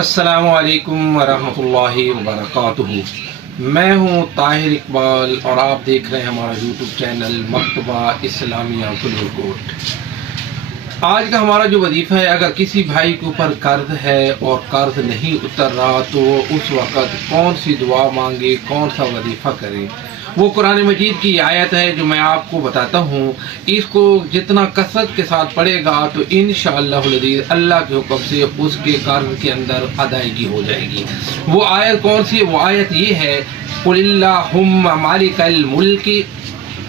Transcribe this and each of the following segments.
السلام علیکم ورحمۃ اللہ وبرکاتہ۔ میں ہوں طاہر اقبال اور آپ دیکھ رہے ہیں ہمارا یوٹیوب چینل مکتبہ اسلامیہ کلوکوٹ۔ آج کا ہمارا جو وظیفہ ہے، اگر کسی بھائی کے اوپر قرض ہے اور قرض نہیں اتر رہا تو وہ اس وقت کون سی دعا مانگے، کون سا وظیفہ کرے، وہ قرآن مجید کی آیت ہے جو میں آپ کو بتاتا ہوں۔ اس کو جتنا کثرت کے ساتھ پڑھے گا تو انشاءاللہ العزیز اللہ کے حکم سے اس کے قرض کے اندر ادائیگی ہو جائے گی۔ وہ آیت کون سی ہے؟ وہ آیت یہ ہے، قُلِ اللَّهُمَّ مَالِكَ الْمُلْكِ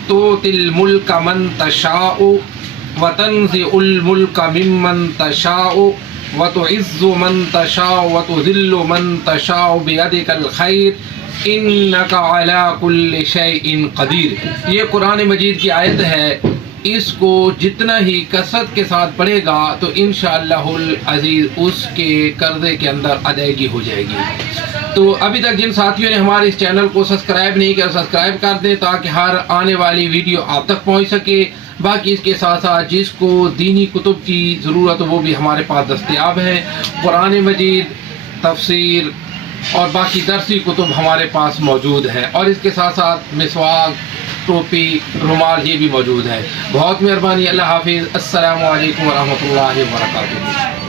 تُؤْتِي الْمُلْكَ مَن تَشَاءُ وَتَنزِعُ الْمُلْكَ مِمَّن تَشَاءُ وَتُعِزُّ مَن تَشَاءُ وَتُذِلُّ مَن تَشَاءُ بِيَدِكَ الْخَيْرُ انک علی کل شیء قدیر۔ یہ قرآن مجید کی آیت ہے، اس کو جتنا ہی کثرت کے ساتھ پڑھے گا تو انشاءاللہ العزیز اس کے قرضے کے اندر ادائیگی ہو جائے گی۔ تو ابھی تک جن ساتھیوں نے ہمارے اس چینل کو سبسکرائب نہیں کیا، سبسکرائب کر دیں تاکہ ہر آنے والی ویڈیو آپ تک پہنچ سکے۔ باقی اس کے ساتھ ساتھ جس کو دینی کتب کی ضرورت وہ بھی ہمارے پاس دستیاب ہے۔ قرآن مجید، تفسیر اور باقی درسی کتب ہمارے پاس موجود ہیں، اور اس کے ساتھ ساتھ مسواک، ٹوپی، رومال یہ بھی موجود ہے۔ بہت مہربانی، اللہ حافظ، السلام علیکم ورحمۃ اللہ وبرکاتہ۔